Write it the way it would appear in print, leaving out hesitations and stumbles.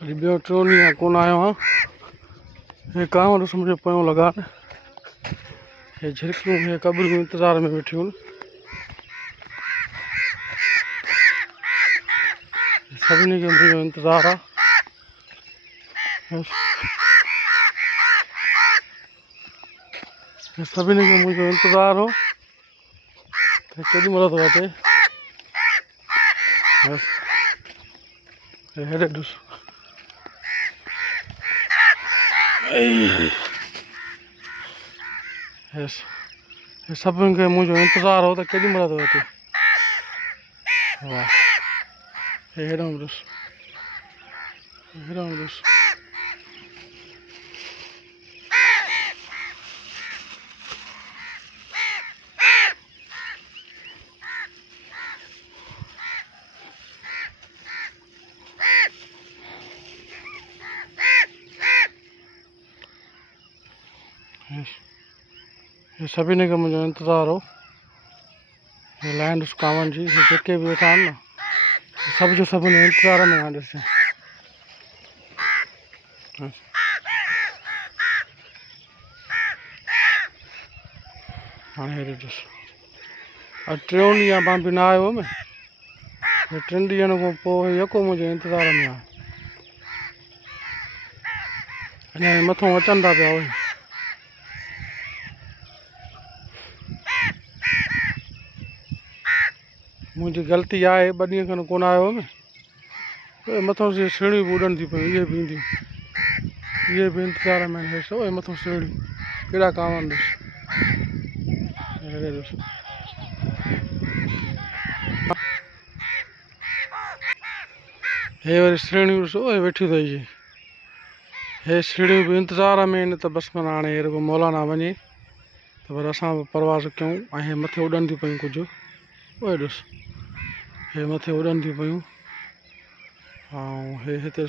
अॼु ॿियो टियों ॾींहुं आहे कोन आयो आहियां। हे कांव ॾिस मुंहिंजो पियो लॻा, हे झिरकियूं हे कबरियूं इंतज़ार में वेठियूं आहिनि। सभिनी खे मुंहिंजो इंतज़ारु आहे। सभिनी खे मुंहिंजो इंतज़ारु हो त केॾी महिल थो अचे। हेॾे ॾिस सभिनी खे मुंहिंजो इंतज़ारु हो त केॾी महिल थो अचे। वाह हेॾो ॾिस हेॾो ॾिस ये सभिनी खे मुंहिंजो इंतज़ारु हो। हे लाइन ॾिस कांवनि जी, हे जेके बि वेठा आहिनि न सभु जो सभु इंतज़ार में आहे। ॾिस हाणे हेॾे ॾिस अॼु टियों ॾींहुं आहे मां बि न आयो हुअमि। हे 3 ॾींहंनि खां पोइ यको मुंहिंजे इंतज़ार में आहे। अञा मथां अचनि था पिया। मुंहिंजी ग़लती आहे, 2 ॾींहं खनि कोन आयो हुअमि। मथां से सीढ़ियूं बि उॾनि थी पियूं, इहे बि ईंदियूं, इहे बि इंतज़ार में आहिनि। ॾिसो मथां सीढ़ियूं कहिड़ा कांवनि ॾिस हेॾे ॾिस हे वरी सीढ़ियूं ॾिसो हे वेठियूं अथई। हे सीढ़ियूं बि इंतज़ार में आहिनि त बसि माना हाणे रुॻो मौलाना वञे त वरी असां बि परवाज़ कयूं। ऐं हे मथे उॾनि थियूं पियूं कुझु, उहे ॾिस हे मथे उॾनि थियूं पियूं। ऐं हे हिते